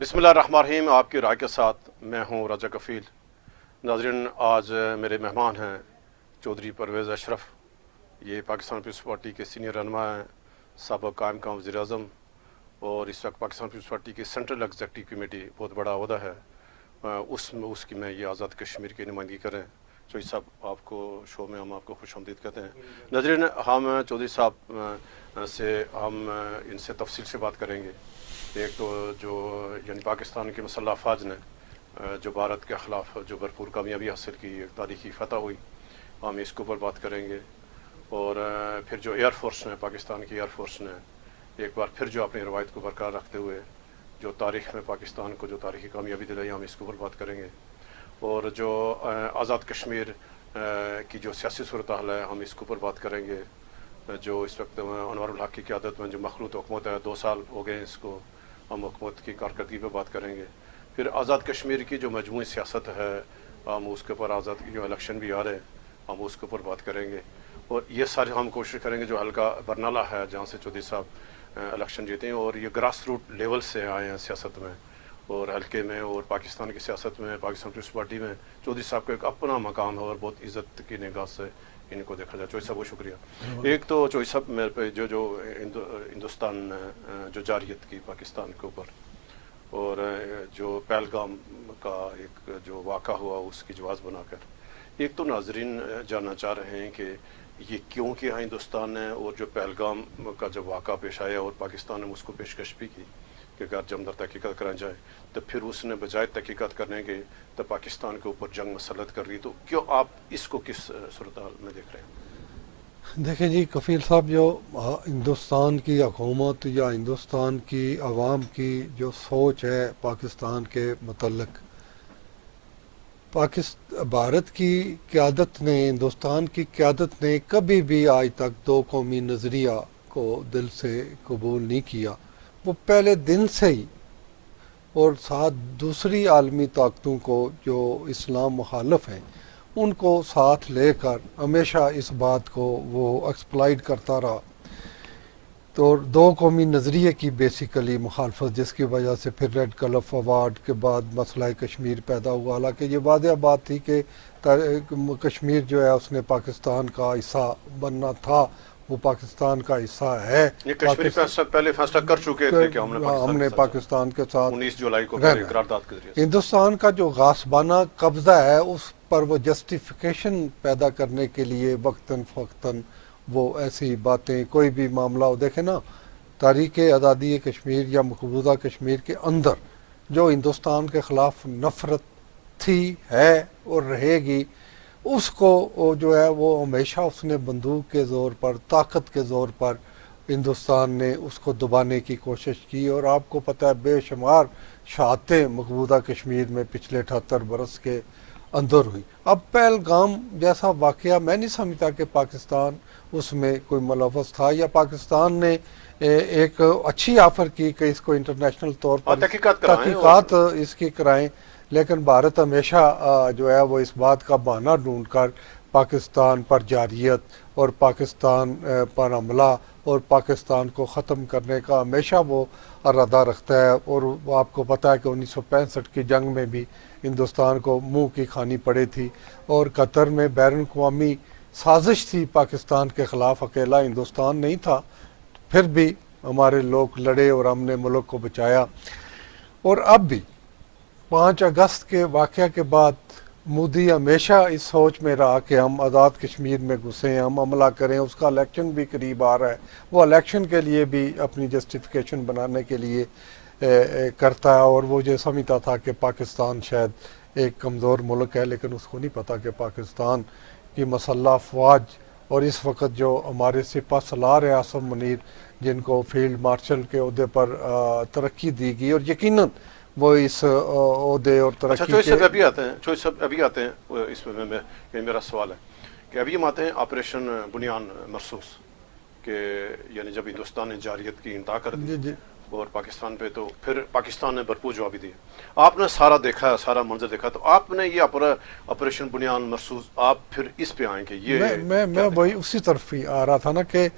بسم اللہ الرحمن الرحیم، آپ کی رائے کے ساتھ میں ہوں رجا کفیل۔ ناظرین، آج میرے مہمان ہیں چودھری پرویز اشرف۔ یہ پاکستان پیپلز پارٹی کے سینئر رہنما ہیں، سابق قائم مقام وزیر اعظم، اور اس وقت پاکستان پیپلز پارٹی کی سینٹرل ایگزیکٹو کمیٹی بہت بڑا عہدہ ہے، اس کی میں یہ آزاد کشمیر کی نمائندگی کریں۔ چودھری صاحب، آپ کو شو میں ہم آپ کو خوش آمدید کہتے ہیں۔ ناظرین، ہم چودھری صاحب سے ان سے تفصیل سے بات کریں گے۔ ایک تو جو یعنی پاکستان کی مسلح افواج نے جو بھارت کے خلاف جو بھرپور کامیابی حاصل کی، ایک تاریخی فتح ہوئی، ہم اس کے اوپر بات کریں گے۔ اور پھر جو ایئر فورس نے، پاکستان کی ایئر فورس نے ایک بار پھر جو اپنی روایت کو برقرار رکھتے ہوئے جو تاریخ میں پاکستان کو جو تاریخی کامیابی دلائی، ہم اس کے اوپر بات کریں گے۔ اور جو آزاد کشمیر کی جو سیاسی صورتحال ہے، ہم اس کے اوپر بات کریں گے۔ جو اس وقت انوار الحق کی قیادت میں جو مخلوط حکومت ہے، 2 سال ہو گئے ہیں اس کو، ہم حکومت کی کارکردگی پہ بات کریں گے۔ پھر آزاد کشمیر کی جو مجموعی سیاست ہے، ہم اس کے اوپر آزاد جو الیکشن بھی آ رہے ہیں، ہم اس کے اوپر بات کریں گے۔ اور یہ سارے ہم کوشش کریں گے جو حلقہ برنالہ ہے جہاں سے چودھری صاحب الیکشن جیتے ہیں، اور یہ گراس روٹ لیول سے آئے ہیں سیاست میں اور حلقے میں اور پاکستان کی سیاست میں، پاکستان پیپلز پارٹی میں چودھری صاحب کا ایک اپنا مقام ہے اور بہت عزت کی نگاہ سے ان کو دیکھا جائے۔ چودھری صاحب بہت شکریہ۔ ایک تو چودھری صاحب میرے پہ جو ہندوستان جو جارحیت کی پاکستان کے اوپر، اور جو پہلگام کا ایک جو واقعہ ہوا اس کی جواز بنا کر، ایک تو ناظرین جاننا چاہ رہے ہیں کہ یہ کیوں کیا ہندوستان نے، اور جو پہلگام کا جب واقعہ پیش آیا اور پاکستان نے اس کو پیشکش بھی کی کہ اگر جمدر تحقیقات کرائیں جائے، تو پھر اس نے بجائے تحقیقات کرنے کے تو پاکستان کے اوپر جنگ مسلط کر رہی، تو کیوں آپ اس کو کس صورتحال میں دیکھ رہے ہیں؟ دیکھیں جی کفیل صاحب، جو ہندوستان کی حکومت یا ہندوستان کی عوام کی جو سوچ ہے پاکستان کے متعلق، بھارت کی قیادت نے، ہندوستان کی قیادت نے کبھی بھی آج تک دو قومی نظریہ کو دل سے قبول نہیں کیا۔ وہ پہلے دن سے ہی، اور ساتھ دوسری عالمی طاقتوں کو جو اسلام مخالف ہیں ان کو ساتھ لے کر ہمیشہ اس بات کو وہ ایکسپلائٹ کرتا رہا، تو دو قومی نظریے کی بیسیکلی مخالفت، جس کی وجہ سے پھر ریڈ کلف ایوارڈ کے بعد مسئلہ کشمیر پیدا ہوا۔ حالانکہ یہ واضح بات تھی کہ کشمیر جو ہے اس نے پاکستان کا حصہ بننا تھا، وہ پاکستان کا حصہ ہے۔ یہ کشمیری فیصلہ پہلے فیصلہ کر چکے تھے کہ ہم نے ہم پاکستان کے نے ساتھ جانا، پاکستان کے ساتھ 19 جولائی کو پھر رہنا ایک ہے۔ قرارداد کے ذریعے سے۔ ہندوستان کا جو غاصبانہ قبضہ ہے اس پر وہ جسٹیفیکیشن پیدا کرنے کے لیے وقتاً فوقتاً وہ ایسی باتیں، کوئی بھی معاملہ ہو، دیکھیں نا، تاریخ آزادی کشمیر یا مقبوضہ کشمیر کے اندر جو ہندوستان کے خلاف نفرت تھی، ہے اور رہے گی، اس کو وہ جو ہے وہ ہمیشہ اس نے بندوق کے زور پر، طاقت کے زور پر ہندوستان نے اس کو دبانے کی کوشش کی۔ اور آپ کو پتہ ہے بے شمار شہادتیں مقبوضہ کشمیر میں پچھلے 78 برس کے اندر ہوئی۔ اب پہلگام جیسا واقعہ میں نہیں سمجھتا کہ پاکستان اس میں کوئی ملوث تھا، یا پاکستان نے ایک اچھی آفر کی کہ اس کو انٹرنیشنل طور ہاں، پر تحقیقات کرائیں اور تحقیقات اس کی کرائیں، لیکن بھارت ہمیشہ جو ہے وہ اس بات کا بہانہ ڈھونڈ کر پاکستان پر جارحیت اور پاکستان پر حملہ اور پاکستان کو ختم کرنے کا ہمیشہ وہ ارادہ رکھتا ہے۔ اور آپ کو پتہ ہے کہ 1965 کی جنگ میں بھی ہندوستان کو منہ کی کھانی پڑی تھی، اور قطر میں بین الاقوامی سازش تھی پاکستان کے خلاف، اکیلا ہندوستان نہیں تھا، پھر بھی ہمارے لوگ لڑے اور ہم نے ملک کو بچایا۔ اور اب بھی 5 اگست کے واقعہ کے بعد مودی ہمیشہ اس سوچ میں رہا کہ ہم آزاد کشمیر میں گھسیں، ہم حملہ کریں، اس کا الیکشن بھی قریب آ رہا ہے، وہ الیکشن کے لیے بھی اپنی جسٹیفیکیشن بنانے کے لیے کرتا ہے، اور وہ یہ سمجھتا تھا کہ پاکستان شاید ایک کمزور ملک ہے، لیکن اس کو نہیں پتا کہ پاکستان کی مسلح افواج، اور اس وقت جو ہمارے سپہ سالار ہیں عاصم منیر، جن کو فیلڈ مارشل کے عہدے پر ترقی دی گئی، اور یقیناً وہ اس عہدے اور اچھا ترقی چوہدری کے صاحب ابھی آتے ہیں، چوہدری صاحب ابھی آتے ہیں اس میں یہ میرا سوال ہے کہ ابھی ہم آتے ہیں آپریشن بنیان مرصوص، کہ یعنی جب ہندوستان نے جارحیت کی انتہا کر دی، جی جی اور پاکستان پہ، تو پھر پاکستان نے بھرپور جواب بھی دیا۔ آپ نے سارا دیکھا، سارا منظر دیکھا، تو آپ نے یہ آپریشن بنیاد مرصوص، آپ پھر اس پہ آئیں کہ یہ میں وہی اسی طرف ہی آ رہا تھا نا کہ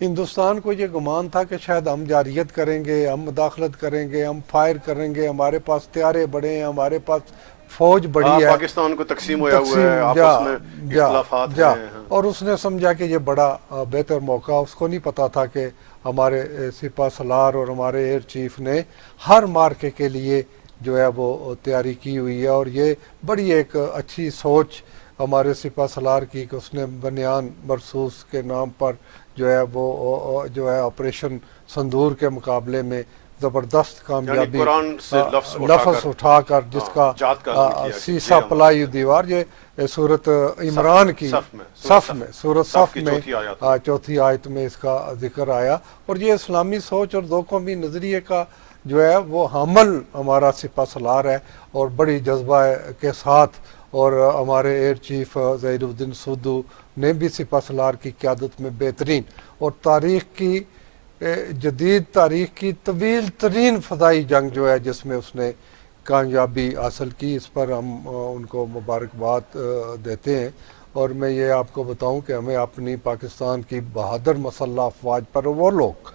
ہندوستان کو یہ گمان تھا کہ شاید ہم جارحیت کریں گے، ہم مداخلت کریں گے، ہم فائر کریں گے، ہمارے پاس طیارے بڑے ہیں، ہمارے پاس فوج بڑی ہے، پاکستان کو تقسیم ہوا ہوا ہے، تقسیم آپس میں اختلافات جا ہیں۔ اور اس نے سمجھا کہ یہ بڑا بہتر موقع، اس کو نہیں پتا تھا کہ ہمارے سپہ سالار اور ہمارے ایئر چیف نے ہر مارکے کے لیے جو ہے وہ تیاری کی ہوئی ہے، اور یہ بڑی ایک اچھی سوچ ہمارے سپہ سالار کی کہ اس نے بنیان مرصوص کے نام پر جو ہے وہ جو ہے آپریشن سندور کے مقابلے میں زبردست کامیابی قرآن سے لفظ اٹھا کر جس کا جات کا اعلان کیا کہ سیسا پلائی دیوار، یہ سورت عمران کی سورت صف میں چوتھی آیت میں اس کا ذکر آیا، اور یہ اسلامی سوچ اور دو قومی نظریے کا جو ہے وہ حامل ہمارا سپہ سالار ہے، اور بڑی جذبہ کے ساتھ، اور ہمارے ایئر چیف ظہیر الدین سودو نے بھی سپہ سالار کی قیادت میں بہترین اور تاریخ کی جدید تاریخ کی طویل ترین فضائی جنگ جو ہے جس میں اس نے کامیابی حاصل کی، اس پر ہم ان کو مبارکباد دیتے ہیں۔ اور میں یہ آپ کو بتاؤں کہ ہمیں اپنی پاکستان کی بہادر مسلح افواج پر، وہ لوگ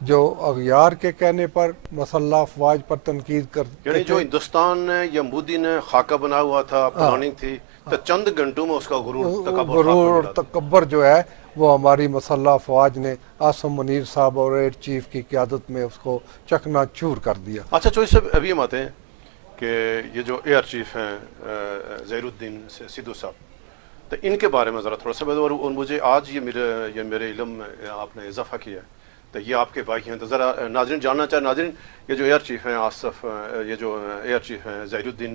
جو اغیار کے کہنے پر مسلح افواج پر تنقید کرتے یعنی جو ہندوستان نے یا مودی نے خاکہ بنا ہوا تھا، پلاننگ تھی، تو چند گھنٹوں میں اس کا غرور اور تکبر جو ہے وہ ہماری مسلح افواج نے عاصم منیر صاحب اور ایئر چیف کی قیادت میں اس کو چکنا چور کر دیا۔ اچھا چوہدری صاحب، ابھی ہم آتے ہیں کہ یہ جو ایئر چیف ہیں ظہیر الدین سدھو صاحب، تو ان کے بارے میں ذرا تھوڑا سا، اور مجھے آج یہ میرے علم میں آپ نے اضافہ کیا ہے، تو یہ آپ کے بھائی ہیں، تو ذرا ناظرین جاننا چاہیں، ناظرین یہ جو ایئر چیف ہیں یہ جو ایئر چیف ہیں ظہیر الدین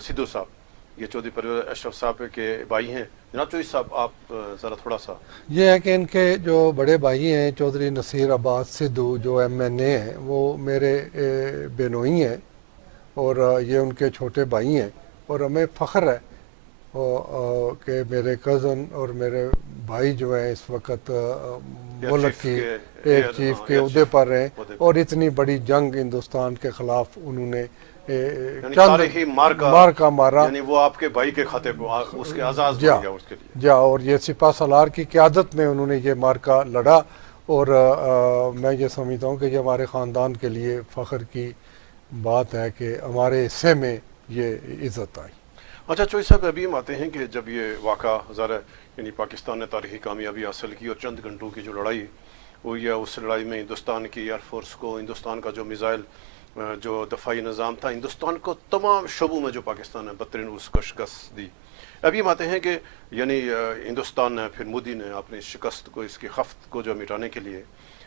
سدھو صاحب، یہ چودھری پرویز اشرف صاحب کے بھائی ہیں۔ جناب چودھری صاحب، آپ ذرا تھوڑا سا، یہ ہے کہ ان کے جو بڑے بھائی ہیں چودھری نصیر عباس سدھو جو MNA ہیں، وہ میرے بینوئی ہیں، اور یہ ان کے چھوٹے بھائی ہیں، اور ہمیں فخر ہے کہ میرے کزن اور میرے بھائی جو ہیں اس وقت ملک کی ایئر چیف کے عہدے پر ہیں، اور اتنی بڑی جنگ ہندوستان کے خلاف انہوں نے تاریخی مارکا مارا، یعنی وہ آپ کے بھائی کے خاتے کو اس کے اعزاز بن گیا اس کے لیے، اور یہ سپہ سالار کی قیادت میں انہوں نے یہ مارکا لڑا، اور میں یہ سمجھتا ہوں کہ یہ ہمارے خاندان کے لیے فخر کی بات ہے کہ ہمارے حصے میں یہ عزت آئی۔ اچھا چودھری صاحب، ابھی ہم آتے ہیں کہ جب یہ واقعہ ظاہر یعنی پاکستان نے تاریخی کامیابی حاصل کی، اور چند گھنٹوں کی جو لڑائی ہوئی ہے، اس لڑائی میں ہندوستان کی ایئر فورس کو، ہندوستان کا جو میزائل جو دفاعی نظام تھا، ہندوستان کو تمام شعبوں میں جو پاکستان نے بدترین اس کو شکست دی۔ ابھی ہم آتے ہیں کہ یعنی ہندوستان نے، پھر مودی نے اپنی شکست کو، اس کی خفت کو جو مٹانے کے لیے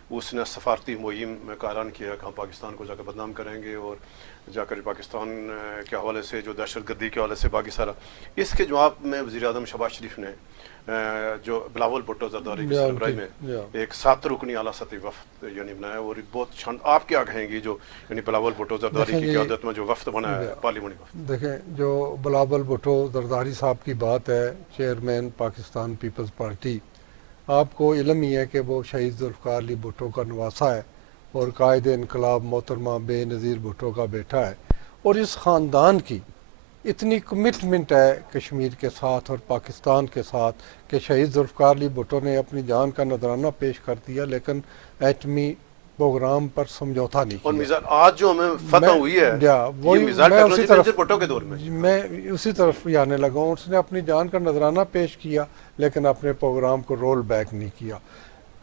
اس نے سفارتی مہم کا اعلان کیا کہ ہم پاکستان کو جا کر بدنام کریں گے، اور جا کر پاکستان کے حوالے سے جو دہشت گردی کے حوالے سے باقی سارا، اس کے جواب میں وزیر اعظم شہباز شریف نے جو بلاول بھٹو زرداری کی سربراہی میں ایک 7 رکنی اعلیٰ سطحی وفد یعنی بنایا، اور بہت آپ کیا کہیں گی جو یعنی بلاول بھٹو زرداری کی قیادت میں جو وفد بنا ہے، پارلیمانی وفد؟ دیکھیں، جو بلاول بھٹو زرداری صاحب کی بات ہے، چیئرمین پاکستان پیپلز پارٹی، آپ کو علم ہی ہے کہ وہ شہید ذوالفقار علی بھٹو کا نواسا ہے، اور قائد انقلاب محترمہ بے نظیر بھٹو کا بیٹا ہے، اور اس خاندان کی اتنی کمٹمنٹ ہے کشمیر کے ساتھ اور پاکستان کے ساتھ کہ شہید ذوالفقار علی بھٹو نے اپنی جان کا نذرانہ پیش کر دیا، لیکن ایٹمی پروگرام پر سمجھوتا نہیں اور کیا۔ میزائل آج جو ہمیں فتح ہوئی ہے، یہ میزائل ٹیکنالوجی بینظیر بھٹو کے دور میں اسی طرف ہی آنے لگا ہوں۔ اس نے اپنی جان کا نذرانہ پیش کیا، لیکن اپنے پروگرام کو رول بیک نہیں کیا۔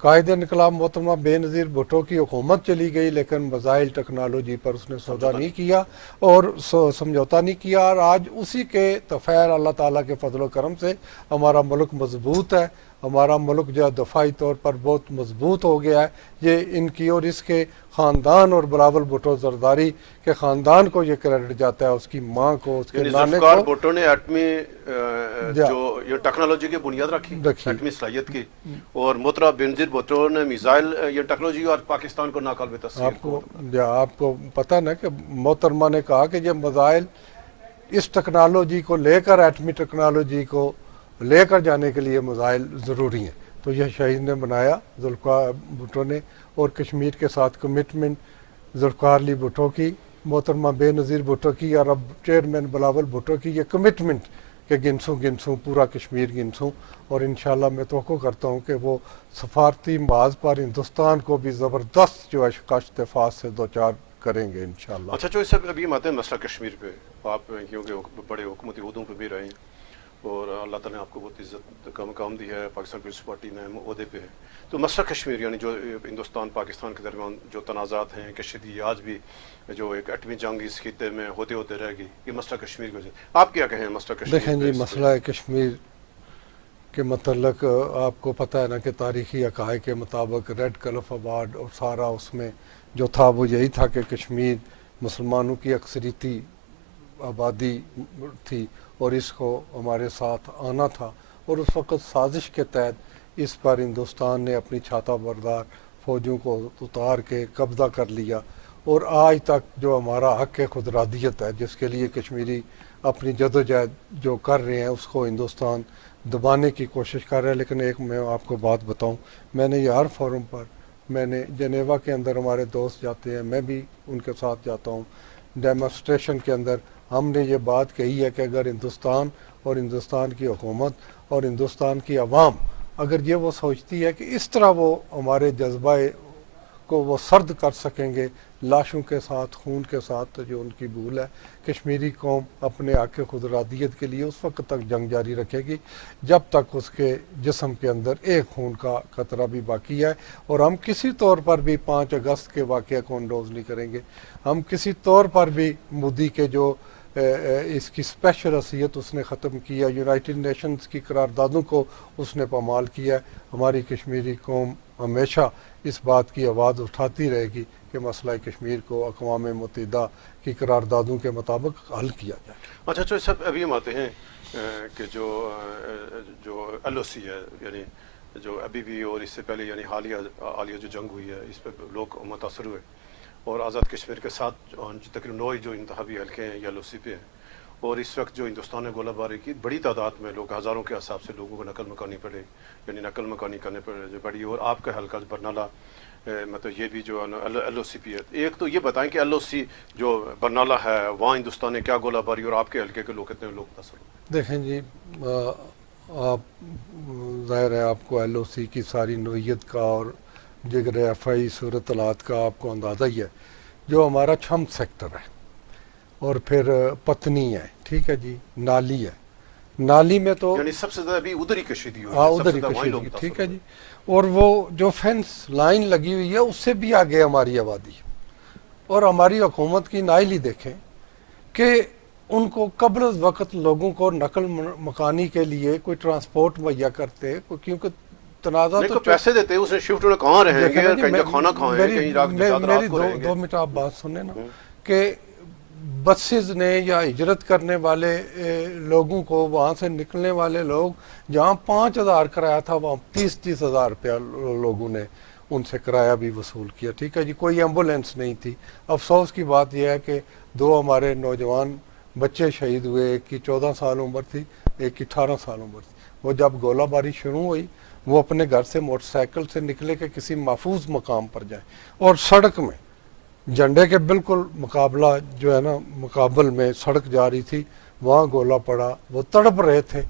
قائد انقلاب محترمہ بے نظیر بھٹو کی حکومت چلی گئی، لیکن میزائل ٹیکنالوجی پر اس نے سودا نہیں کیا اور سمجھوتا نہیں کیا، اور آج اسی کے تفیر اللہ تعالیٰ کے فضل و کرم سے ہمارا ملک مضبوط ہے، ہمارا ملک جو ہے دفاعی طور پر بہت مضبوط ہو گیا ہے۔ یہ ان کی اور اس کے خاندان اور بلاول بھٹو زرداری کے خاندان کو یہ کریڈٹ جاتا ہے، اس کی ماں کو، اس کے نانے ذوالفقار کو۔ بھٹو نے ایٹمی جو یہ ٹیکنالوجی کی بنیاد رکھی، ایٹمی صلاحیت کی، اور محترمہ بینظیر بھٹو نے میزائل یہ ٹیکنالوجی اور پاکستان کو ناقابل تسخیر۔ آپ کو پتہ نا کہ محترمہ نے کہا کہ یہ میزائل اس ٹیکنالوجی کو لے کر، ایٹمی ٹیکنالوجی کو لے کر جانے کے لیے میزائل ضروری ہیں، تو یہ شہید نے بنایا ذوالفقار بھٹو نے، اور کشمیر کے ساتھ کمٹمنٹ ذوالفقار علی بھٹو کی، محترمہ بے نظیر بھٹو کی، اور اب چیئرمین بلاول بھٹو کی یہ کمٹمنٹ کہ گنسوں پورا کشمیر گنسوں، اور انشاءاللہ میں توقع کرتا ہوں کہ وہ سفارتی محاذ پر ہندوستان کو بھی زبردست جو ہے شکست فاس سے دوچار کریں گے انشاءاللہ۔ اچھا جو سب ابھی ہم آتے ہیں مسئلہ کشمیر پہ، آپ کیونکہ بڑے حکومتی عہدوں پہ بھی رہے ہیں اور اللہ تعالیٰ نے آپ کو بہت عزت کا مقام دی ہے، پاکستان پیپلز پارٹی میں عہدے پہ ہے، تو مسئلہ کشمیر یعنی جو ہندوستان پاکستان کے درمیان جو تنازعات ہیں کشیدگی آج بھی جو ایک ایٹمی جنگ اس خطے میں ہوتے رہ گئی، یہ مسئلہ کشمیر کی وجہ آپ کیا کہیں مسئلہ کشمیر دیکھیں جی، مسئلہ کشمیر کے متعلق آپ کو پتہ ہے نا کہ تاریخی حقائق کے مطابق ریڈ کلف ایوارڈ اور سارا اس میں جو تھا وہ یہی تھا کہ کشمیر مسلمانوں کی اکثریتی آبادی تھی اور اس کو ہمارے ساتھ آنا تھا، اور اس وقت سازش کے تحت اس پر ہندوستان نے اپنی چھاتہ بردار فوجوں کو اتار کے قبضہ کر لیا، اور آج تک جو ہمارا حق خود ارادیت ہے جس کے لیے کشمیری اپنی جدوجہد جو کر رہے ہیں اس کو ہندوستان دبانے کی کوشش کر رہا ہے۔ لیکن ایک میں آپ کو بات بتاؤں، میں نے یہ ہر فورم پر، میں نے جنیوا کے اندر ہمارے دوست جاتے ہیں، میں بھی ان کے ساتھ جاتا ہوں، ڈیمونسٹریشن کے اندر ہم نے یہ بات کہی ہے کہ اگر ہندوستان اور ہندوستان کی حکومت اور ہندوستان کی عوام اگر یہ وہ سوچتی ہے کہ اس طرح وہ ہمارے جذبہ کو وہ سرد کر سکیں گے لاشوں کے ساتھ، خون کے ساتھ، تو جو ان کی بھول ہے، کشمیری قوم اپنے حق خود ارادیت کے لیے اس وقت تک جنگ جاری رکھے گی جب تک اس کے جسم کے اندر ایک خون کا قطرہ بھی باقی ہے، اور ہم کسی طور پر بھی 5 اگست کے واقعہ کو انڈوز نہیں کریں گے، ہم کسی طور پر بھی مودی کے جو اس کی اسپیشل حیثیت اس نے ختم کیا، یونائٹڈ نیشنز کی قراردادوں کو اس نے پامال کیا ہے، ہماری کشمیری قوم ہمیشہ اس بات کی آواز اٹھاتی رہے گی کہ مسئلہ کشمیر کو اقوام متحدہ کی قراردادوں کے مطابق حل کیا جائے۔ اچھا جو سب ابھی ہم آتے ہیں کہ جو ایل او سی ہے، یعنی جو ابھی بھی اور اس سے پہلے یعنی حالیہ جو جنگ ہوئی ہے اس پہ لوگ متاثر ہوئے، اور آزاد کشمیر کے ساتھ تقریباً 9 جو انتخابی حلقے ہیں ایل او سی پہ ہیں، اور اس وقت جو ہندوستان نے گولہ باری کی بڑی تعداد میں لوگ، ہزاروں کے حساب سے لوگوں کو نقل مکانی پڑے، یعنی نقل مکانی کرنے پڑی، اور آپ کا حلقہ برنالہ مطلب یہ بھی جو ایل او سی پی ہے، ایک تو یہ بتائیں کہ ایل او سی جو برنالہ ہے وہاں ہندوستان نے کیا گولہ باری اور آپ کے حلقے کے لوگ کتنے لوگ متاثر ہوئے؟ دیکھیں جی، آپ ظاہر ہے آپ کو ایل او سی کی ساری نوعیت کا اور جگر افعی صورتحات کا آپ کو اندازہ ہی ہے۔ جو ہمارا چھم سیکٹر ہے اور پھر پتنی ہے، ٹھیک ہے جی، نالی ہے، نالی میں تو یعنی سب سے زیادہ ابھی ادھر ہی کشیدگی ہوئی ہاں ہے، سب ادھر سے ہی زیادہ وہیں لوگ کشیدگی، متاثر ٹھیک ہے ہوئے۔ جی، اور وہ جو فینس لائن لگی ہوئی ہے اس سے بھی آگے ہماری آبادی، اور ہماری حکومت کی نااہلی دیکھیں کہ ان کو قبل از وقت لوگوں کو نقل مکانی کے لیے کوئی ٹرانسپورٹ مہیا کرتے، کیونکہ تنازع نہیں تو کو پیسے دیتے ہیں، اسے شفٹ ہونے کہاں رہیں دیکھیں گے، نا جی، کہیں جا کھانا کھائیں، کہیں رات کو رہیں گے۔ 2 منٹ آپ بات سنیں نا، کہ بسز نے یا ہجرت کرنے والے لوگوں کو، وہاں سے نکلنے والے لوگ جہاں 5,000 کرایہ تھا وہاں 30,000 روپیہ لوگوں نے ان سے کرایہ بھی وصول کیا، ٹھیک ہے جی، کوئی ایمبولینس نہیں تھی۔ افسوس کی بات یہ ہے کہ 2 ہمارے نوجوان بچے شہید ہوئے، ایک کی 14 سال عمر تھی، ایک کی 18 سال عمر تھی۔ وہ جب گولہ باری شروع ہوئی وہ اپنے گھر سے موٹر سائیکل سے نکلے کہ کسی محفوظ مقام پر جائیں، اور سڑک میں جھنڈے کے بالکل مقابلہ جو ہے نا مقابل میں سڑک جا رہی تھی، وہاں گولہ پڑا، وہ تڑپ رہے تھے،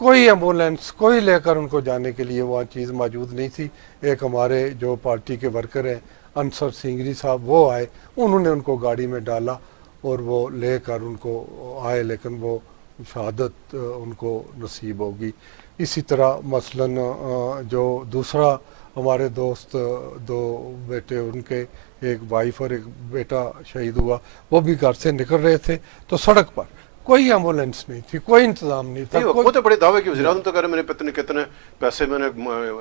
کوئی ایمبولینس کوئی لے کر ان کو جانے کے لیے وہاں چیز موجود نہیں تھی۔ ایک ہمارے جو پارٹی کے ورکر ہیں انصر سینگری صاحب، وہ آئے، انہوں نے ان کو گاڑی میں ڈالا اور وہ لے کر ان کو آئے، لیکن وہ شہادت ان کو نصیب ہوگی۔ اسی طرح مثلاً جو دوسرا ہمارے دوست 2 بیٹے ان کے، ایک وائف اور ایک بیٹا شہید ہوا، وہ بھی گھر سے نکل رہے تھے تو سڑک پر کوئی ایمبولینس نہیں تھی، کوئی انتظام نہیں تھا۔ حکومت بڑے دعوے کی وزیر اعظم تو کہہ رہے میں نے پتہ نہیں کتنے پیسے میں نے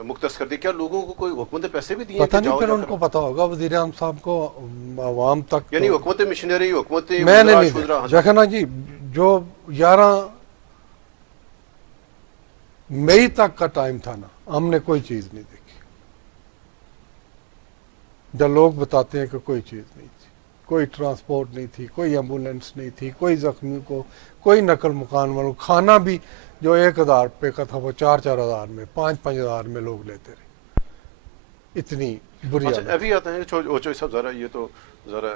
مختص کر دی، کیا لوگوں کو کوئی حکومت نے پیسے بھی دیے؟ پتہ نہیں، پھر ان کو پتہ ہوگا، وزیر اعظم صاحب کو عوام تک یعنی حکومت مشنری، حکومت میں نے نہیں دیکھا نا جی، جو 11 مئی تک کا ٹائم تھا نا، ہم نے کوئی چیز نہیں دیکھی، جب لوگ بتاتے ہیں کہ کوئی چیز نہیں تھی، کوئی ٹرانسپورٹ نہیں تھی، کوئی ایمبولینس نہیں تھی، کوئی زخمیوں کو کوئی نقل مکان والوں، کھانا بھی جو 1,000 روپے کا تھا وہ 4,000 میں 5,000 میں لوگ لیتے رہے. اتنی بری اچھا حالت. ابھی آتے ہیں چوچھوئی صاحب، ذرا یہ تو ذرا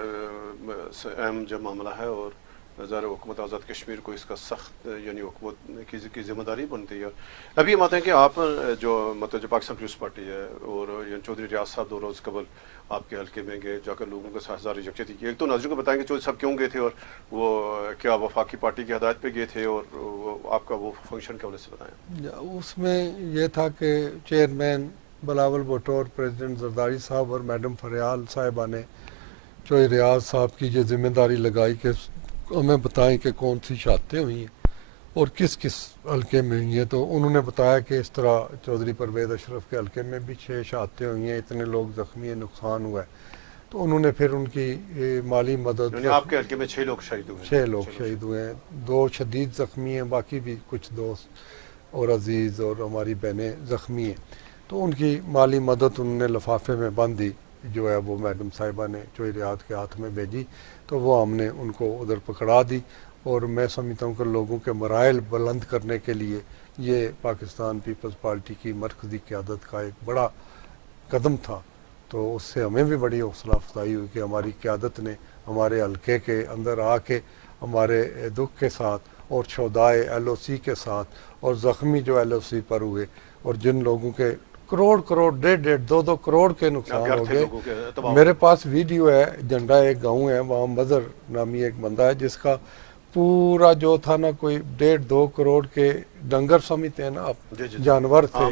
اہم جو معاملہ ہے، اور ذرا حکومت آزاد کشمیر کو اس کا سخت یعنی حکومت کی ذمہ داری بنتی ہے. ابھی ہم آتے ہیں کہ آپ جو مطلب جو پاکستان پیپلز پارٹی ہے اور چودھری ریاض صاحب 2 روز قبل آپ کے حلقے میں گئے، جا کر لوگوں کے ساتھ ہزار یکجہتی کی. ایک تو ناظرین کو بتائیں کہ چودھری صاحب کیوں گئے تھے، اور وہ کیا وفاقی پارٹی کی ہدایت پہ گئے تھے، اور آپ کا وہ فنکشن کے حوالے سے بتائیں. اس میں یہ تھا کہ چیئرمین بلاول بھٹو اور پریزیڈنٹ زرداری صاحب اور میڈم فریال صاحبہ نے چودھری ریاض صاحب کی یہ ذمہ داری لگائی کہ ہمیں بتائیں کہ کون سی شہادتیں ہوئی ہیں اور کس کس حلقے میں ہوئی ہیں. تو انہوں نے بتایا کہ اس طرح چودھری پرویز اشرف کے حلقے میں بھی 6 شہادتیں ہوئی ہیں، اتنے لوگ زخمی ہیں، نقصان ہوا ہے. تو انہوں نے پھر ان کی مالی مدد، یعنی آپ کے حلقے میں 6 لوگ شہید ہوئے ہیں. 6 لوگ شہید ہوئے ہیں، 2 شدید زخمی ہیں، باقی بھی کچھ دوست اور عزیز اور ہماری بہنیں زخمی ہیں. تو ان کی مالی مدد انہوں نے لفافے میں بندی جو ہے وہ میڈم صاحبہ نے چودھری ریاض کے ہاتھ میں بھیجی. تو وہ ہم نے ان کو ادھر پکڑا دی. اور میں سمجھتا ہوں کہ لوگوں کے مرائل بلند کرنے کے لیے یہ پاکستان پیپلز پارٹی کی مرکزی قیادت کا ایک بڑا قدم تھا. تو اس سے ہمیں بھی بڑی حوصلہ افزائی ہوئی کہ ہماری قیادت نے ہمارے حلقے کے اندر آ کے ہمارے دکھ کے ساتھ اور شہدائے ایل او سی کے ساتھ اور زخمی جو ایل او سی پر ہوئے اور جن لوگوں کے کروڑ 1.5 کروڑ کے نقصان ہو گئے. میرے پاس ویڈیو ہے، جنڈا ایک گاؤں ہے وہاں مظہر نامی ایک بندہ ہے جس کا پورا جو تھا نا کوئی 1.5-2 کروڑ کے ڈنگر سمجھتے ہیں نا آپ، جانور تھے،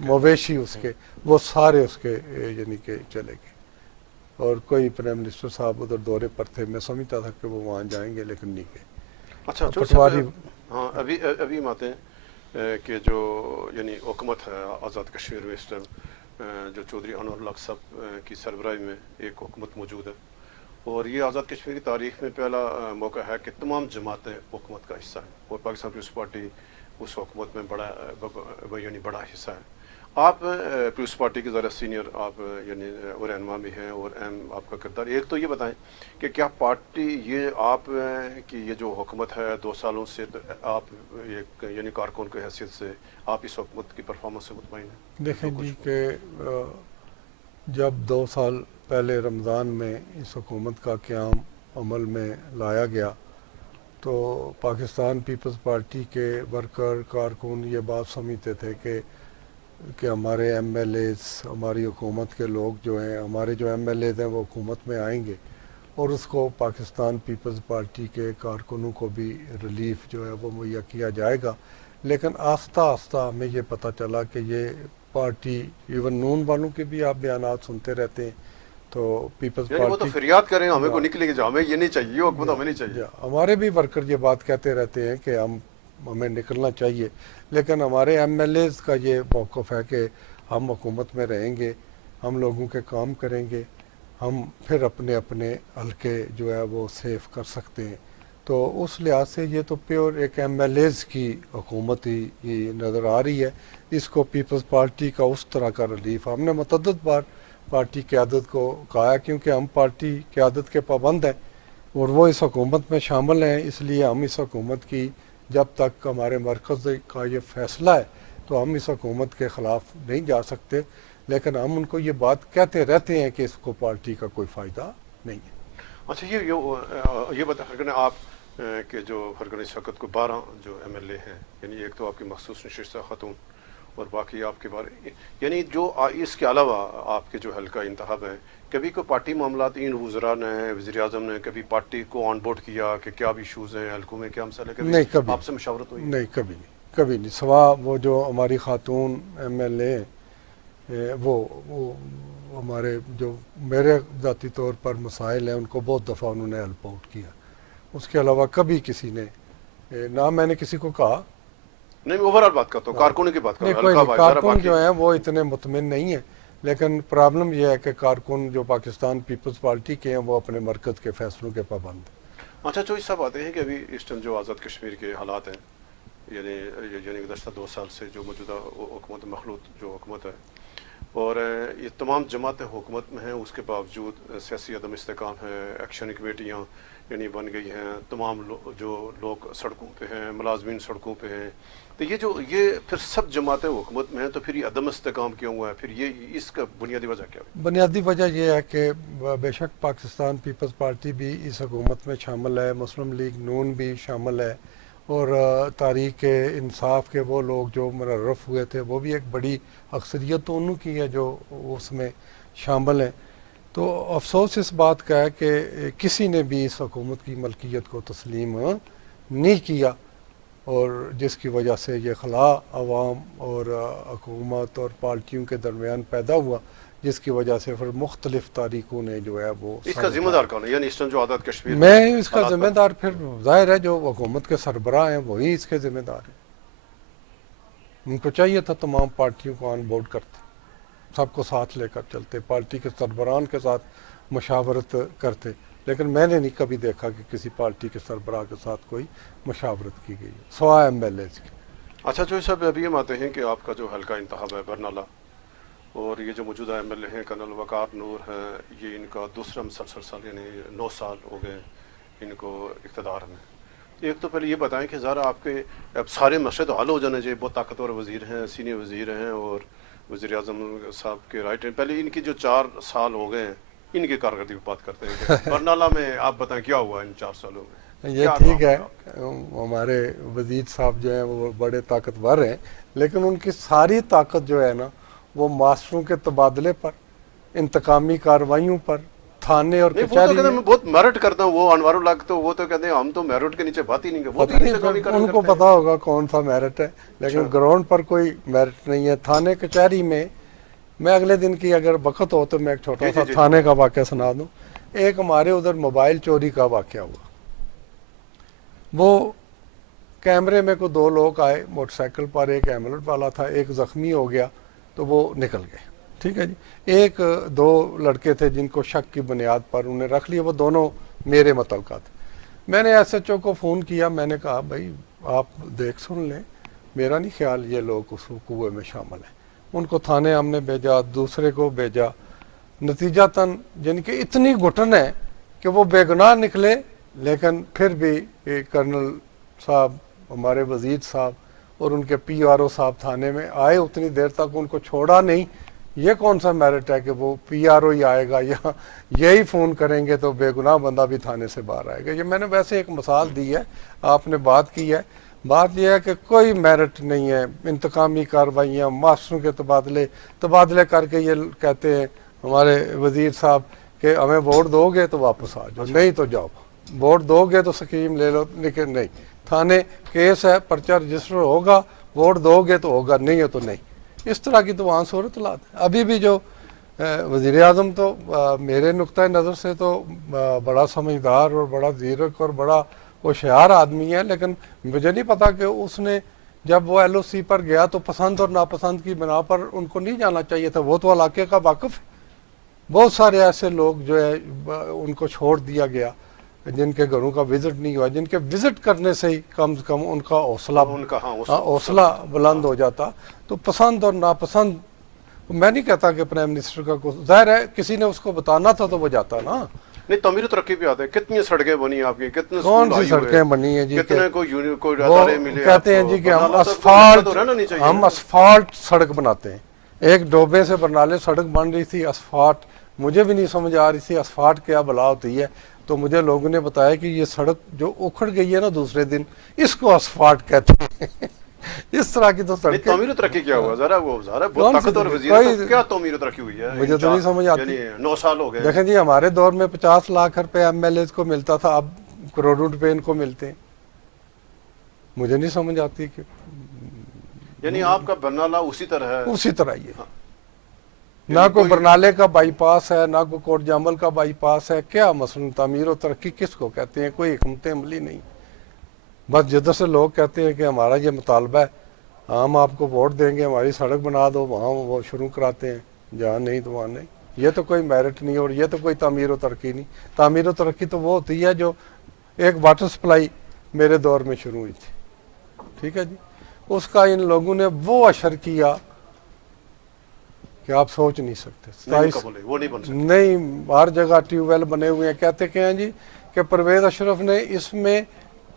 مویشی اس کے، وہ سارے اس کے یعنی کہ چلے گئے. اور کوئی پرائم منسٹر صاحب ادھر دورے پر تھے، میں سمجھتا تھا کہ وہ وہاں جائیں گے لیکن نہیں گئے. اچھا پٹواری. ہاں ابھی ہم آتے ہیں کہ جو یعنی حکومت ہے آزاد کشمیر میں اس ٹائم جو چودھری انور الحق صاحب کی سربراہی میں ایک حکومت موجود ہے، اور یہ آزاد کشمیر کی تاریخ میں پہلا موقع ہے کہ تمام جماعتیں حکومت کا حصہ ہیں، اور پاکستان پیپلز پارٹی اس حکومت میں بڑا حصہ ہے. آپ پیپلز پارٹی کے ذرا سینئر آپ یعنی اور رہنما بھی ہیں اور اہم آپ کا کردار. ایک تو یہ بتائیں کہ کیا پارٹی یہ آپ کی یہ جو حکومت ہے 2 سالوں سے، آپ ایک یعنی کارکن کی حیثیت سے آپ اس حکومت کی پرفارمنس سے مطمئن ہیں؟ دیکھیں جی کہ جب 2 سال پہلے رمضان میں اس حکومت کا قیام عمل میں لایا گیا تو پاکستان پیپلز پارٹی کے ورکر کارکن یہ بات سمجھتے تھے کہ ہمارے ایم ایل ایز، ہماری حکومت کے لوگ جو ہیں، ہمارے جو ایم ایل ایز ہیں وہ حکومت میں آئیں گے اور اس کو پاکستان پیپلز پارٹی کے کارکنوں کو بھی ریلیف جو ہے وہ مہیا کیا جائے گا. لیکن آہستہ آہستہ ہمیں یہ پتہ چلا کہ یہ پارٹی، ایون نون والوں کے بھی آپ بیانات سنتے رہتے ہیں، تو پیپلز یعنی وہ تو پارٹی فریاد کریں ہمیں کو نکلے گی، ہمیں یہ نہیں چاہیے، یہ حکومت ہمیں نہیں چاہیے. ہمارے بھی ورکر یہ بات کہتے رہتے ہیں کہ ہمیں نکلنا چاہیے، لیکن ہمارے ایم ایل ایز کا یہ موقف ہے کہ ہم حکومت میں رہیں گے، ہم لوگوں کے کام کریں گے، ہم پھر اپنے حلقے جو ہے وہ سیف کر سکتے ہیں. تو اس لحاظ سے یہ تو پیور ایک ایم ایل ایز کی حکومت ہی نظر آ رہی ہے. اس کو پیپلز پارٹی کا اس طرح کا ریلیف ہم نے متعدد بار پارٹی قیادت کو کہا ہے، کیونکہ ہم پارٹی قیادت کے پابند ہیں اور وہ اس حکومت میں شامل ہیں. اس لیے ہم اس حکومت کی جب تک ہمارے مرکز کا یہ فیصلہ ہے تو ہم اس حکومت کے خلاف نہیں جا سکتے، لیکن ہم ان کو یہ بات کہتے رہتے ہیں کہ اس کو پارٹی کا کوئی فائدہ نہیں ہے. اچھا یہ بتا آپ کہ جو فرقان اس وقت کو 12 جو ایم ایل اے ہیں، یعنی ایک تو آپ کی مخصوص نشستہ خاتون اور باقی آپ کے بارے، یعنی جو اس کے علاوہ آپ کے جو حلقہ انتخاب ہیں، کبھی کوئی پارٹی معاملات ان وزراء نے، وزیر اعظم نے کبھی پارٹی کو آن بورڈ کیا کہ کیا بھی ایشوز ہیں حلقوں میں، کیا مسئلہ، کبھی آپ سے مشاورت ہوئی؟ نہیں، کبھی نہیں، سوا وہ جو ہماری خاتون ایم ایل اے وہ ہمارے جو میرے ذاتی طور پر مسائل ہیں ان کو بہت دفعہ انہوں نے ہیلپ آؤٹ کیا. اس کے علاوہ کبھی کسی نے نہ میں نے کسی کو کہا. نہیں، میں اوورال بات کرتا ہوں، کارکنوں کی بات کرتا ہوں. نہیں، کارکن جو ہیں وہ اتنے مطمئن نہیں ہیں، لیکن پرابلم یہ ہے کہ کارکن جو پاکستان پیپلز پارٹی کے ہیں وہ اپنے مرکز کے فیصلوں کے پابند ہیں. اچھا چوہدری صاحب آتے ہیں کہ ابھی اس ٹائم جو آزاد کشمیر کے حالات ہیں، یعنی گزشتہ 2 سال سے جو موجودہ حکومت مخلوط جو حکومت ہے، اور یہ تمام جماعتیں حکومت میں ہیں، اس کے باوجود سیاسی عدم استحکام ہے، ایکشن کمیٹیاں یعنی بن گئی ہیں، تمام جو لوگ سڑکوں پہ ہیں، ملازمین سڑکوں پہ ہیں، تو یہ پھر سب جماعتیں حکومت میں ہیں، تو پھر یہ عدم استحکام کیوں ہوا ہے؟ پھر یہ اس کا بنیادی وجہ کیا ہے؟ بنیادی وجہ یہ ہے کہ بے شک پاکستان پیپلز پارٹی بھی اس حکومت میں شامل ہے، مسلم لیگ نون بھی شامل ہے، اور تحریک انصاف کے وہ لوگ جو مررف ہوئے تھے وہ بھی ایک بڑی اکثریت تو انہوں کی ہے جو اس میں شامل ہیں۔ تو افسوس اس بات کا ہے کہ کسی نے بھی اس حکومت کی ملکیت کو تسلیم نہیں کیا، اور جس کی وجہ سے یہ خلا عوام اور حکومت اور پارٹیوں کے درمیان پیدا ہوا، جس کی وجہ سے پھر مختلف تاریخوں نے جو ہے وہ اس کا ذمہ دار کون ہے؟ یعنی اسٹرن جو آزاد کشمیر میں اس کا ذمہ دار پھر ظاہر ہے جو حکومت کے سربراہ ہیں وہی اس کے ذمہ دار ہیں۔ ان کو چاہیے تھا تمام پارٹیوں کو آن بورڈ کرتے، سب کو ساتھ لے کر چلتے، پارٹی کے سربراہان کے ساتھ مشاورت کرتے، لیکن میں نے نہیں کبھی دیکھا کہ کسی پارٹی کے سربراہ کے ساتھ کوئی مشاورت کی گئی ہے سوائے ایم ایل ایز کی۔ اچھا جو صاحب ابھی ہم آتے ہیں کہ آپ کا جو حلقہ انتخاب ہے برنالہ، اور یہ جو موجودہ ایم ایل اے ہیں کرنل وقار نور ہیں، یہ ان کا دوسرا مسلسل سال یعنی 9 سال ہو گئے ان کو اقتدار میں۔ ایک تو پہلے یہ بتائیں کہ ذرا آپ کے اب سارے مسئلے تو حل ہو جانے چاہیے، بہت طاقتور وزیر ہیں، سینئر وزیر ہیں، اور وزیر اعظم صاحب کے رائٹ ہیں، پہلے ان کی جو 4 سال ہو گئے ہیں ان کی کارکردگی کی بات کرتے ہیں کہ برنالہ میں آپ بتائیں کیا ہوا ان 4 سالوں میں؟ یہ ٹھیک ہے، ہمارے وزیر صاحب جو ہیں وہ بڑے طاقتور ہیں، لیکن ان کی ساری طاقت جو ہے نا وہ ماسٹروں کے تبادلے پر، انتقامی کارروائیوں پر، تھانے اور نہیں، وہ تو کچہری کہتے ہیں میں۔ میں بہت میرٹ کرتا ہوں، وہ انوار الحق تو وہ تو کہتے ہیں ہم تو میرٹ کے نیچے بات ہی نہیں کرتے، وہ تو نیچے کام ہی ان کو پتا ہوگا کون سا میرٹ ہے، لیکن گراؤنڈ پر کوئی میرٹ نہیں ہے۔ تھانے کچہری میں میں اگلے دن کی اگر وقت ہو تو میں ایک چھوٹا سا تھانے کا واقعہ سنا دوں۔ ایک ہمارے ادھر موبائل چوری کا واقعہ ہوا، وہ کیمرے میں کو 2 لوگ آئے موٹر سائیکل پر، ایک ایمبولینس والا تھا، ایک زخمی ہو گیا تو وہ نکل گئے، ٹھیک ہے جی۔ ایک 2 لڑکے تھے جن کو شک کی بنیاد پر انہیں رکھ لیا، وہ دونوں میرے متعلقہ تھے۔ میں نے ایس ایچ او کو فون کیا، میں نے کہا بھائی آپ دیکھ سن لیں، میرا نہیں خیال یہ لوگ اس کوے میں شامل ہیں۔ ان کو تھانے ہم نے بھیجا، دوسرے کو بھیجا، نتیجتاً جن کی اتنی گھٹن ہے کہ وہ بے گناہ نکلے، لیکن پھر بھی کرنل صاحب، ہمارے وزیر صاحب اور ان کے پی آر او صاحب تھانے میں آئے، اتنی دیر تک ان کو چھوڑا نہیں۔ یہ کون سا میرٹ ہے کہ وہ پی آر او ہی آئے گا یا یہی فون کریں گے تو بے گناہ بندہ بھی تھانے سے باہر آئے گا؟ یہ میں نے ویسے ایک مثال دی ہے، آپ نے بات کی ہے۔ بات یہ ہے کہ کوئی میرٹ نہیں ہے، انتقامی کارروائیاں، ماسٹروں کے تبادلے کر کے یہ کہتے ہیں ہمارے وزیر صاحب کہ ہمیں ووٹ دو گے تو واپس آ جاؤ، نہیں تو جاؤ، ووٹ دو گے تو سکیم لے لو، لیکن نہیں، تھانے کیس ہے، پرچہ رجسٹر ہوگا، ووٹ دو گے تو ہوگا، نہیں ہے تو نہیں۔ اس طرح کی تو وہاں صورت حالات ہے۔ ابھی بھی جو وزیر اعظم تو میرے نقطۂ نظر سے تو بڑا سمجھدار اور بڑا زیرک اور بڑا ہوشیار آدمی ہے، لیکن مجھے نہیں پتا کہ اس نے جب وہ ایل او سی پر گیا تو پسند اور ناپسند کی بنا پر ان کو نہیں جانا چاہیے تھا، وہ تو علاقے کا واقف ہے۔ بہت سارے ایسے لوگ جو ہے ان کو چھوڑ دیا گیا جن کے گھروں کا وزٹ نہیں ہوا، جن کے وزٹ کرنے سے ہی کم سے کم ان کا حوصلہ بلند ہو جاتا۔ تو پسند اور ناپسند، میں نہیں کہتا کہ پرائم منسٹر کا ظاہر ہے کسی نے اس کو بتانا تھا تو وہ جاتا نا۔ نہیں، تعمیر و ترقی پہ آتے ہیں، کتنی سڑکیں بنی آپ کی، کتنے کون سی سڑکیں بنی ہیں جی، کتنے کوئی ادارے ملے، کہتے ہیں جی کہ ہم اسفالٹ سڑک بناتے ہیں۔ ایک ڈوبے سے برنالے سڑک بن رہی تھی اسفالٹ، مجھے بھی نہیں سمجھ آ رہی تھی اسفالٹ کیا بلا ہوتی ہے، تو مجھے لوگوں نے بتایا کہ یہ سڑک جو اکھڑ گئی ہے نا دوسرے دن، اس کو اسفالٹ کہتے ہیں۔ اس طرح کی تو سڑکیں۔ تعمیر و ترقی کیا ہوا؟ ذرا بہت طاقتور وزیر ہے، تو کیا تعمیر و ترقی ہوئی ہے؟ مجھے تو نہیں سمجھ آتی۔ یعنی 9 سال ہو گئے۔ دیکھیں جی ہمارے دور میں 50 لاکھ روپے ایم ایل ایز کو ملتا تھا، اب کروڑوں روپے ان کو ملتے ہیں۔ مجھے نہیں سمجھ آتی کہ یعنی آپ کا برنالہ اسی طرح ہے؟ اسی طرح ہی ہے، نہ کوئی برنالے کا بائی پاس ہے، نہ کوئی کوٹ جامل کا بائی پاس ہے۔ کیا مثلا تعمیر و ترقی کس کو کہتے ہیں؟ کوئی حکمت عملی نہیں، بس جدھر سے لوگ کہتے ہیں کہ ہمارا یہ مطالبہ ہے، ہم آپ کو ووٹ دیں گے، ہماری سڑک بنا دو، وہاں وہ شروع کراتے ہیں، جہاں نہیں تو وہاں نہیں۔ یہ تو کوئی میرٹ نہیں، اور یہ تو کوئی تعمیر و ترقی نہیں۔ تعمیر و ترقی تو وہ ہوتی ہے جو ایک واٹر سپلائی میرے دور میں شروع ہوئی تھی، ٹھیک ہے جی، اس کا ان لوگوں نے وہ اشر کیا کہ آپ سوچ نہیں سکتے. وہ نہیں بن سکتے. نہیں, ہر جگہ ٹیوب ویل بنے ہوئے ہیں. کہتے کہ ہیں جی کہ پرویز اشرف نے اس میں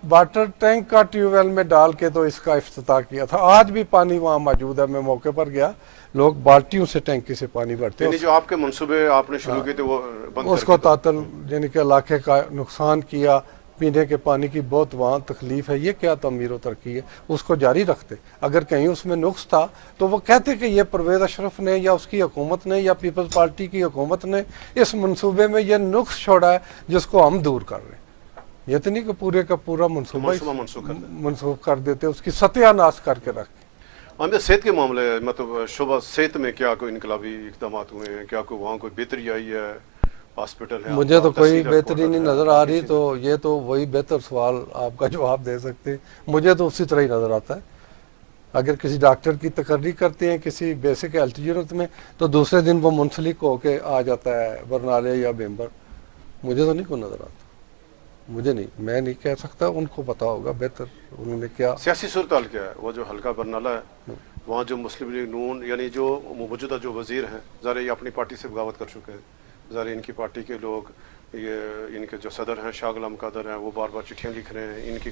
واٹر ٹینک کا ٹیوب ویل میں ڈال کے تو اس کا افتتاح کیا تھا. آج بھی پانی وہاں موجود ہے. میں موقع پر گیا, لوگ بالٹیوں سے ٹینکی سے پانی بھرتے ہیں. یعنی جو آپ کے منصوبے آپ نے شروع کیے تھے وہ بند اس کو تعطل, یعنی کہ علاقے کا نقصان کیا, پینے کے پانی کی بہت وہاں تکلیف ہے. یہ کیا تعمیر و ترقی ہے؟ اس کو جاری رکھتے. اگر کہیں اس میں نقص تھا تو وہ کہتے کہ یہ پرویز اشرف نے یا اس کی حکومت نے یا پیپلز پارٹی کی حکومت نے اس منصوبے میں یہ نقص چھوڑا ہے جس کو ہم دور کر رہے ہیں. یہ تو نہیں کہ پورے کا پورا منصوبہ منسوخ کر دیتے, اس کی ستیہ ناش کر کے رکھتے. ہمیں صحت کے معاملے, مطلب شعبہ صحت میں کیا کوئی انقلابی اقدامات ہوئے ہیں؟ کیا کوئی وہاں کوئی بہتری آئی ہے؟ ہاسپٹل ہے, مجھے تو کوئی بہتری نہیں نظر آ رہی. تو یہ تو وہی بہتر سوال آپ کا جواب دے سکتے ہیں. مجھے تو اسی طرح ہی نظر آتا ہے. اگر کسی ڈاکٹر کی تقرری کرتے ہیں کسی بیسک ہیلتھ یونٹ میں تو دوسرے دن وہ منسلک ہو کے آ جاتا ہے برنالے یا بیمبر. مجھے تو نہیں کوئی نظر آتا. مجھے نہیں, میں نہیں کہہ سکتا, ان کو پتا ہوگا بہتر انہوں نے کیا. سیاسی صورتحال کیا ہے؟ وہ جو حلقہ برنالہ ہے وہاں جو مسلم لیگ نون یعنی جو موجودہ جو وزیر ہیں ظاہر یہ اپنی پارٹی سے بغاوت کر چکے ہیں. ظاہر ان کی پارٹی کے لوگ, یہ ان کے جو صدر ہیں شاہ غلام قادر ہیں, وہ بار بار چٹھیاں لکھ رہے ہیں. ان کی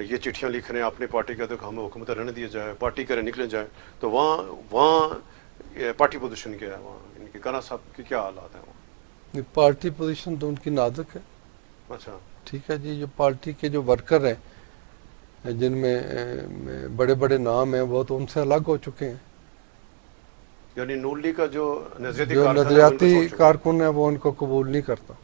یہ چٹھیاں لکھ رہے ہیں اپنی پارٹی کا, تو ہمیں حکومت رہنے دیا جائے, پارٹی کرے نکلے جائے. تو وہاں پارٹی پوزیشن کیا ہے؟ وہاں ان کے کانا صاحب کی کیا حالات ہیں وہاں؟ پارٹی پوزیشن تو ان کی نازک ہے. اچھا ٹھیک ہے جی. جو پارٹی کے جو ورکر ہیں جن میں بڑے بڑے نام ہیں وہ تو ان سے الگ ہو چکے ہیں. یعنی نون لیگ کا جو نظریاتی کارکن ہے وہ ان کو قبول نہیں کرتا.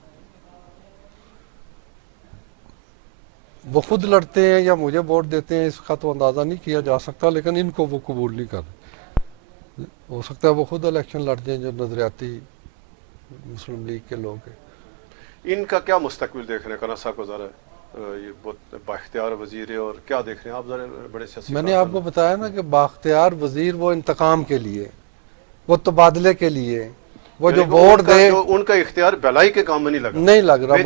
وہ خود لڑتے ہیں یا مجھے ووٹ دیتے ہیں اس کا تو اندازہ نہیں کیا جا سکتا, لیکن ان کو وہ قبول نہیں کرتے. ہو سکتا ہے وہ خود الیکشن لڑ جائیں جو نظریاتی مسلم لیگ کے لوگ ہیں. ان کا کیا مستقبل دیکھ رہے ہیں کانا صاحب کو؟ ذرا یہ بہت بااختیار وزیر ہے, اور کیا دیکھ رہے ہیں آپ؟ ذرا بڑے سیاسی, میں نے آپ کو بتایا نا کہ بااختیار وزیر وہ انتقام کے لیے, وہ تبادلے کے لیے, وہ جو ووٹ دے, ان کا اختیار بھلائی کے کام میں نہیں لگا. نہیں لگ رہا.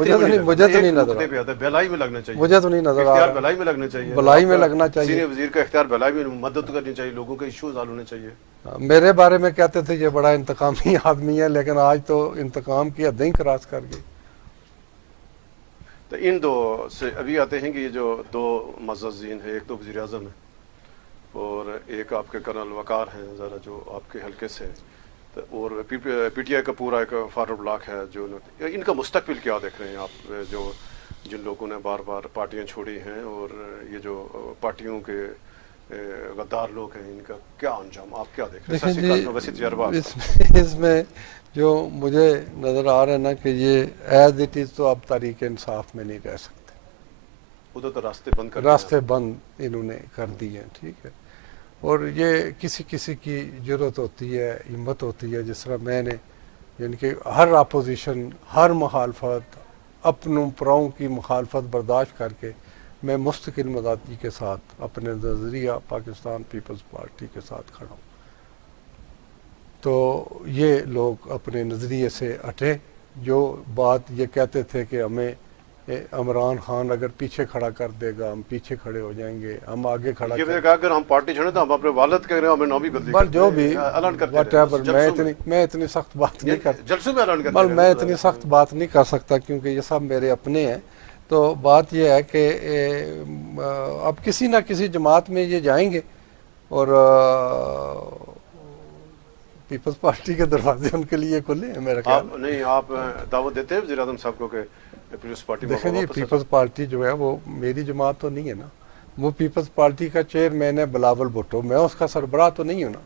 مجھے تو نہیں نظر آتا. بھلائی میں لگنا چاہیے. مجھے تو نہیں نظر آ رہا. بھلائی میں لگنا چاہیے. بھلائی میں لگنا چاہیے. سینئر وزیر کا اختیار بھلائی میں مدد کرنی چاہیے, لوگوں کے ایشوز حل ہونے چاہیے. میرے بارے میں کہتے تھے یہ بڑا انتقامی آدمی ہے, لیکن آج تو انتقام کی حدیں کراس کر گئی. تو ان دو سے ابھی آتے ہیں کہ یہ جو دو معززین ہیں, ایک تو وزیر اعظم ہے اور ایک آپ کے کرنل وقار ہیں ذرا جو آپ کے حلقے سے, اور پی ٹی آئی کا پورا ایک فارورڈ بلاک ہے. جو ان کا مستقبل کیا دیکھ رہے ہیں آپ, جو جن لوگوں نے بار بار پارٹیاں چھوڑی ہیں, اور یہ جو پارٹیوں کے غدار لوگ ہیں, ان کا کیا انجام آپ کیا دیکھ رہے ہیں؟ دیکھیں جی, اس میں جو مجھے نظر آ رہا ہے نا کہ یہ ایز اٹ از تو اب تحریک انصاف میں نہیں رہ سکتے. ادھر تو راستے بند انہوں نے کر دیے ہیں. ٹھیک ہے, اور یہ کسی کی ضرورت ہوتی ہے, ہمت ہوتی ہے. جس طرح میں نے, یعنی کہ ہر اپوزیشن, ہر مخالفت, اپنوں پراؤں کی مخالفت برداشت کر کے میں مستقل مزاجی کے ساتھ اپنے نظریہ پاکستان پیپلز پارٹی کے ساتھ کھڑا ہوں. تو یہ لوگ اپنے نظریے سے ہٹے. جو بات یہ کہتے تھے کہ ہمیں عمران خان اگر پیچھے کھڑا کر دے گا ہم پیچھے کھڑے ہو جائیں گے, ہم آگے کھڑا یہ کہا اگر ہم پارٹی چھوڑیں تو ہم اپنے والد کہہ رہے ہیں ہمیں نامی بدلی بل جو بھی واٹ ایور. میں اتنی سخت بات نہیں کر جلسوں میں اعلان بل میں اتنی سخت بات نہیں کر سکتا کیونکہ یہ سب میرے اپنے ہیں. تو بات یہ ہے کہ اب کسی نہ کسی جماعت میں یہ جائیں گے, اور پیپلز پارٹی کے دروازے ان کے لیے کھلے ہیں میرا خیال. نہیں, آپ دعوت دیتے ہیں وزیر اعظم صاحب کو کہ پیپلز پارٹی میں؟ دیکھیں جی, پیپلز پارٹی جو ہے وہ میری جماعت تو نہیں ہے نا. وہ پیپلز پارٹی کا چیئرمین ہے بلاول بھٹو, میں اس کا سربراہ تو نہیں ہوں نا.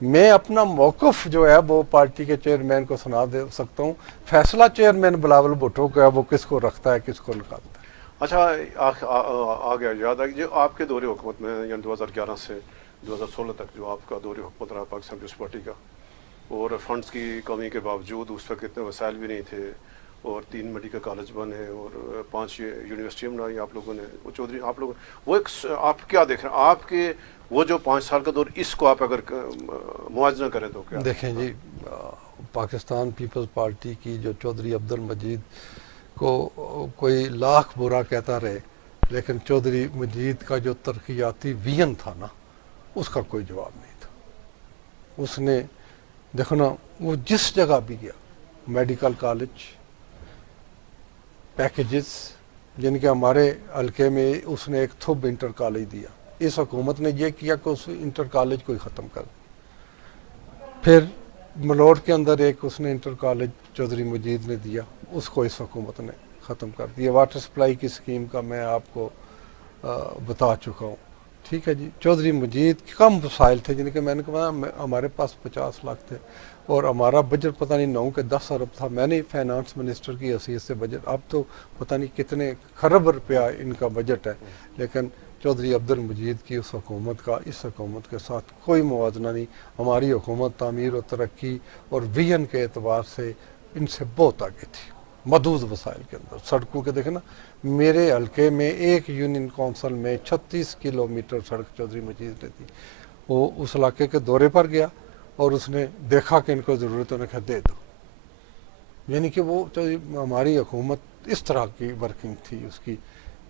میں اپنا موقف جو ہے وہ پارٹی کے چیئرمین کو سنا دے سکتا ہوں. فیصلہ چیئرمین بلاول بھٹو کا ہے, وہ کس کو رکھتا ہے کس کو نکالتا ہے. اچھا, آ گیا یاد ہے جو آپ کے دور حکومت میں یعنی 2011 سے 2016 تک جو آپ کا دور حکومت رہا پاکستان پیپلز پارٹی کا, اور فنڈز کی کمی کے باوجود اس وقت اتنے وسائل بھی نہیں تھے, اور 3 میڈیکل کالج بنے اور 5 یونیورسٹیاں بنائی آپ لوگوں نے. وہ چودھری آپ لوگ, وہ ایک آپ کیا دیکھ رہے ہیں آپ کے وہ جو 5 سال کا دور, اس کو آپ اگر موازنہ کریں تو کیا دیکھیں جی, پاکستان پیپلز پارٹی کی جو چودھری عبد المجید کو کوئی لاکھ برا کہتا رہے, لیکن چودھری مجید کا جو ترقیاتی ویژن تھا نا, اس کا کوئی جواب نہیں تھا. اس نے دیکھو نا وہ جس جگہ بھی گیا میڈیکل کالج پیکیجز، جن کے ہمارے حلقے میں اس نے ایک تھوب انٹر کالج دیا، اس حکومت نے یہ کیا کہ اس انٹر کالج کو ہی ختم کر دیا۔ پھر ملوٹ کے اندر ایک اس نے انٹر کالج چودھری مجید نے دیا، اس کو اس حکومت نے ختم کر دیا۔ واٹر سپلائی کی اسکیم کا میں آپ کو بتا چکا ہوں، ٹھیک ہے جی۔ چودھری مجید کم وسائل تھے، جن کے میں نے کہا ہمارے پاس 50 لاکھ تھے اور ہمارا بجٹ پتہ نہیں 9 کے 10 ارب تھا۔ میں نے فائنانس منسٹر کی حیثیت سے بجٹ، اب تو پتہ نہیں کتنے خرب روپیہ ان کا بجٹ ہے، لیکن چودھری عبد المجید کی اس حکومت کا اس حکومت کے ساتھ کوئی موازنہ نہیں۔ ہماری حکومت تعمیر و ترقی اور ویژن کے اعتبار سے ان سے بہت آگے تھی، محدود وسائل کے اندر۔ سڑکوں کے دیکھیں نا، میرے حلقے میں ایک یونین کونسل میں 36 کلومیٹر سڑک چودھری مجید نے دی۔ وہ اس علاقے کے دورے پر گیا اور اس نے دیکھا کہ ان کو ضرورت ہے، انہوں نے کہا دے دو۔ یعنی کہ وہ ہماری حکومت اس طرح کی ورکنگ تھی اس کی،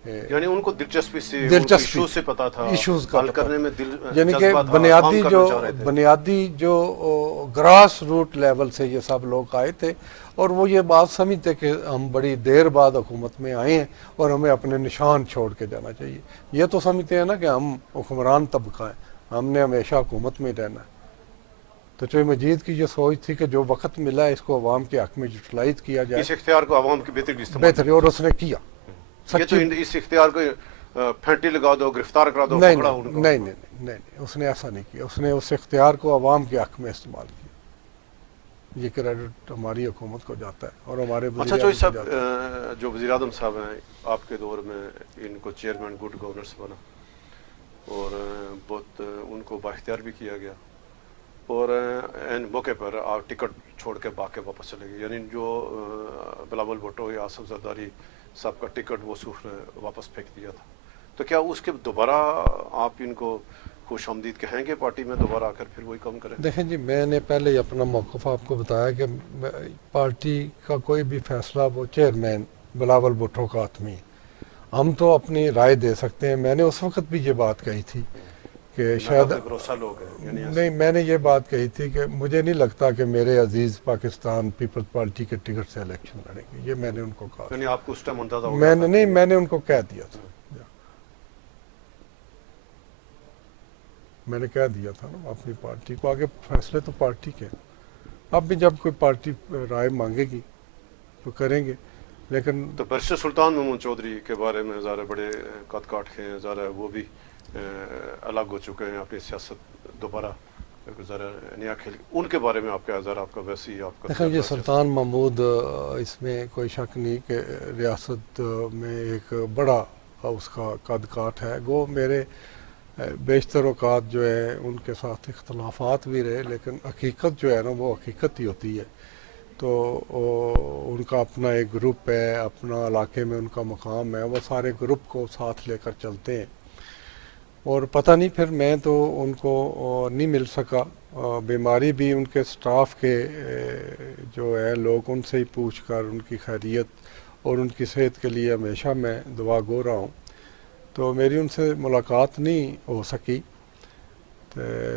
یعنی ان کو دلچسپی سے دلچسپی ایشو سے پتا تھا، ایشوز کا حل پتہ، کرنے میں یعنی کہ جذبہ تھا، کام کرنا چاہ رہے تھے۔ بنیادی جو گراس روٹ لیول سے یہ سب لوگ آئے تھے، اور وہ یہ بات سمجھتے کہ ہم بڑی دیر بعد حکومت میں آئے ہیں اور ہمیں اپنے نشان چھوڑ کے جانا چاہیے۔ یہ تو سمجھتے ہیں نا کہ ہم حکمران طبقہ ہیں، ہم نے ہمیشہ حکومت میں رہنا ہے۔ تو چودھری مجید کی یہ سوچ تھی کہ جو وقت ملا ہے اس کو عوام کے حق میں یوٹیلائز کیا جائے، اس اختیار کو عوام کی بہتری استعمال بہتر، اور اس نے کیا۔ یہ تو اس اختیار کو پھینٹی لگا دو، گرفتار کرا دو، نہیں پکڑا ان کو۔ نہیں نہیں نہیں نہیں، اس نے ایسا نہیں کیا، اس نے اس اختیار کو عوام کے حق میں استعمال کیا۔ یہ کریڈٹ ہماری حکومت کو جاتا ہے اور ہمارے اچھا وزیر چوہدری اعظم کو صاحب، جاتا ہے۔ جو وزیر اعظم صاحب ہیں آپ کے دور میں، ان کو چیئرمین گڈ گورننس بنا اور بہت ان کو بااختیار بھی کیا گیا، اور ان موقع پر آپ ٹکٹ چھوڑ کے باقی واپس چلے گئے، یعنی جو بلاول بھٹو یا آصف زرداری صاحب کا ٹکٹ وہ سوکھ نے واپس پھینک دیا تھا، تو کیا اس کے دوبارہ آپ ان کو خوش آمدید کہیں گے پارٹی میں دوبارہ آ کر پھر وہی کام کریں؟ دیکھیں جی، میں نے پہلے ہی اپنا موقف آپ کو بتایا کہ پارٹی کا کوئی بھی فیصلہ وہ چیئرمین بلاول بھٹو کا حتمی ہے، ہم تو اپنی رائے دے سکتے ہیں۔ میں نے اس وقت بھی یہ بات کہی تھی کہ شاید بھروسہ لوگ ہیں، یعنی نہیں، میں نے یہ بات کہی تھی کہ مجھے نہیں لگتا کہ میرے عزیز پاکستان پیپلز پارٹی کے ٹکٹ سے الیکشن لڑیں گے، یہ میں نے ان کو کہا۔ یعنی آپ کو اس ٹائم اندازہ ہو گیا میں تھا نے نہیں، میں نے ان کو کہہ دیا تھا، میں نے کہہ دیا تھا نا اپنی پارٹی کو، آگے فیصلے تو پارٹی کے۔ اب بھی جب کوئی پارٹی رائے مانگے گی تو کریں گے، لیکن تو بیرسٹر سلطان محمود چودھری کے بارے میں ذرا بڑے قد کاٹ کے ہیں، ذرا وہ بھی الگ ہو چکے ہیں، اپنی سیاست دوبارہ ذرا نیا کھیل، ان کے بارے میں آپ کا ذرا آپ کا ویسی آپ کا دیکھیں یہ سلطان محمود، اس میں کوئی شک نہیں کہ ریاست میں ایک بڑا اس کا قد کاٹ ہے۔ وہ میرے بیشتر اوقات جو ہے ان کے ساتھ اختلافات بھی رہے، لیکن حقیقت جو ہے نا وہ حقیقت ہی ہوتی ہے۔ تو ان کا اپنا ایک گروپ ہے، اپنا علاقے میں ان کا مقام ہے، وہ سارے گروپ کو ساتھ لے کر چلتے ہیں، اور پتہ نہیں پھر میں تو ان کو نہیں مل سکا، بیماری بھی ان کے سٹاف کے جو ہے لوگ ان سے ہی پوچھ کر ان کی خیریت اور ان کی صحت کے لیے ہمیشہ میں دعا گو رہا ہوں، تو میری ان سے ملاقات نہیں ہو سکی،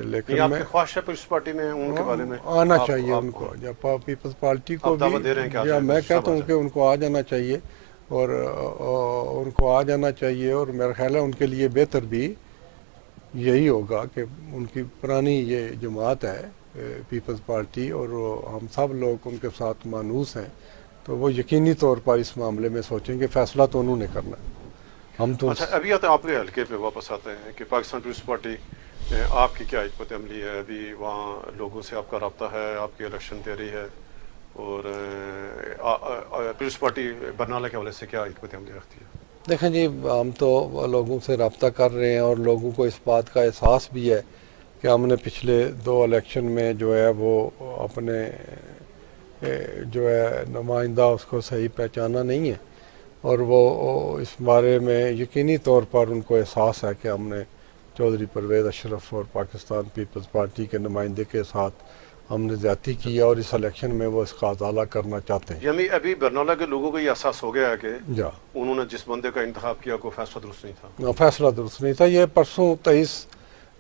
لیکن یہ آپ میں کی خواہش ہے پیپلز پارٹی میں ان کے بارے میں آنا چاہیے ان کو، یا پیپلز پارٹی کو آپ دعوت دے رہے ہیں کہ آ بھی، یا جائیں، میں سب کہتا آ ہوں کہ ان کو آ جانا چاہیے، اور ان کو آ جانا چاہیے، اور میرا خیال ہے ان کے لیے بہتر بھی یہی ہوگا کہ ان کی پرانی یہ جماعت ہے پیپلز پارٹی، اور ہم سب لوگ ان کے ساتھ مانوس ہیں، تو وہ یقینی طور پر اس معاملے میں سوچیں گے، فیصلہ تو انہوں نے کرنا ہے، ہم تو اچھا ابھی آتے آپ کے حلقے پہ واپس آتے ہیں کہ پاکستان پیپلز پارٹی آپ کی کیا حکمت عملی ہے؟ ابھی وہاں لوگوں سے آپ کا رابطہ ہے، آپ کی الیکشن تیاری ہے، اور پیپلز پارٹی برنالہ کے حوالے سے کیا حکمت عملی رکھتی ہے؟ دیکھیں جی، ہم تو لوگوں سے رابطہ کر رہے ہیں، اور لوگوں کو اس بات کا احساس بھی ہے کہ ہم نے پچھلے 2 الیکشن میں جو ہے وہ اپنے جو ہے نمائندہ اس کو صحیح پہچانا نہیں ہے، اور وہ اس بارے میں یقینی طور پر ان کو احساس ہے کہ ہم نے چودھری پرویز اشرف اور پاکستان پیپلز پارٹی کے نمائندے کے ساتھ ہم نے زیادتی کی، اور اس الیکشن میں وہ اس کا ازالہ کرنا چاہتے ہیں۔ یعنی ابھی برنالہ کے لوگوں کو یہ احساس ہو گیا ہے کہ جا انہوں نے جس بندے کا انتخاب کیا کوئی فیصلہ درست نہیں تھا؟ فیصلہ درست نہیں تھا۔ یہ پرسوں 23